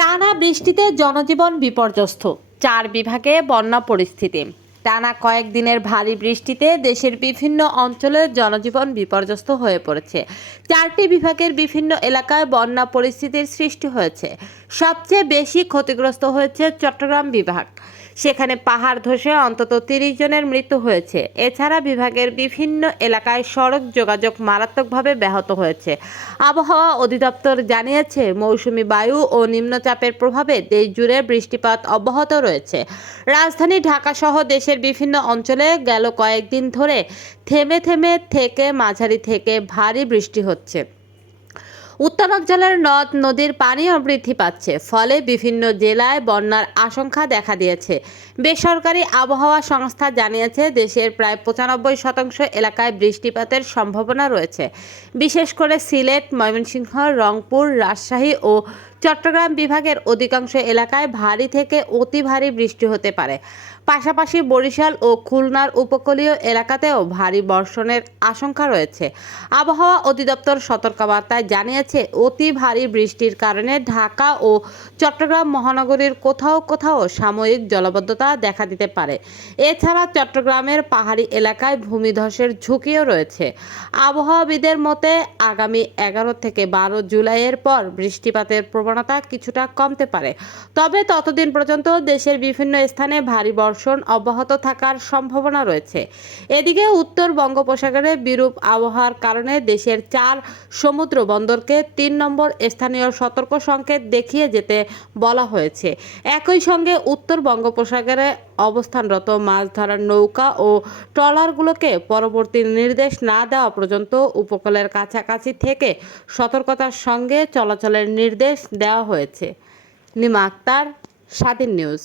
টানা বৃষ্টিতে জনজীবন বিপর্যস্ত, 4 বিভাগে বন্যা পরিস্থিতি। টানা কয়েকদিনের ভারী বৃষ্টিতে দেশের বিভিন্ন অঞ্চলে জনজীবন বিপর্যস্ত হয়ে পড়েছে। 4টি বিভাগের বিভিন্ন এলাকায় বন্যা পরিস্থিতির সৃষ্টি হয়েছে। সবচেয়ে বেশি ক্ষতিগ্রস্ত হয়েছে চট্টগ্রাম বিভাগ। সেখানে পাহাড় ধসে অন্তত 30 জনের মৃত্যু হয়েছে। এছাড়া বিভাগের বিভিন্ন এলাকায় সড়ক যোগাযোগ মারাত্মকভাবে ব্যাহত হয়েছে। আবহাওয়া অধিদপ্তর জানিয়েছে, মৌসুমি বায়ু ও নিম্নচাপের প্রভাবে দেশ জুড়ে বৃষ্টিপাত অব্যাহত রয়েছে। রাজধানী ঢাকা সহ দেশের বিভিন্ন অঞ্চলে গেল কয়েকদিন ধরে থেমে থেমে থেকে মাঝারি থেকে ভারী বৃষ্টি হচ্ছে। উত্তরাঞ্চলের নদ নদীর পানিও বৃদ্ধি পাচ্ছে, ফলে বিভিন্ন জেলায় বন্যার আশঙ্কা দেখা দিয়েছে। বেসরকারি আবহাওয়া সংস্থা জানিয়েছে, দেশের প্রায় 95% এলাকায় বৃষ্টিপাতের সম্ভাবনা রয়েছে। বিশেষ করে সিলেট, ময়মনসিংহ, রংপুর, রাজশাহী ও চট্টগ্রাম বিভাগের অধিকাংশ এলাকায় ভারী থেকে অতি ভারী বৃষ্টি হতে পারে। পাশাপাশি বরিশাল ও খুলনার উপকূলীয় এলাকাতেও ভারী বর্ষণের আশঙ্কা রয়েছে। আবহাওয়া অধিদপ্তর সতর্কবার্তায় জানিয়েছে, অতি ভারী বৃষ্টির কারণে ঢাকা ও চট্টগ্রাম মহানগরীর কোথাও কোথাও সাময়িক জলাবদ্ধতা দেখা দিতে পারে। এছাড়া চট্টগ্রামের পাহাড়ি এলাকায় ভূমিধসের ঝুঁকিও রয়েছে। আবহাওয়াবিদের মতে, আগামী 11 থেকে 12 জুলাইয়ের পর বৃষ্টিপাতের প্রবণতা কিছুটা কমতে পারে। তবে ততদিন পর্যন্ত দেশের বিভিন্ন স্থানে ভারী বর্ষণ অব্যাহত থাকার সম্ভাবনা রয়েছে। এদিকে উত্তর বঙ্গোপসাগরে বিরূপ আবহাওয়ার কারণে দেশের 4 সমুদ্র বন্দরকে 3 নম্বর স্থানীয় সতর্ক সংকেত দেখিয়ে যেতে বলা হয়েছে। একই সঙ্গে উত্তর বঙ্গোপসাগরে অবস্থানরত মাছ ধরার নৌকা ও ট্রলারগুলোকে পরবর্তী নির্দেশ না দেওয়া পর্যন্ত উপকূলের কাছাকাছি থেকে সতর্কতার সঙ্গে চলাচলের নির্দেশ দেওয়া হয়েছে। লিমা আক্তার, স্বাধীন নিউজ।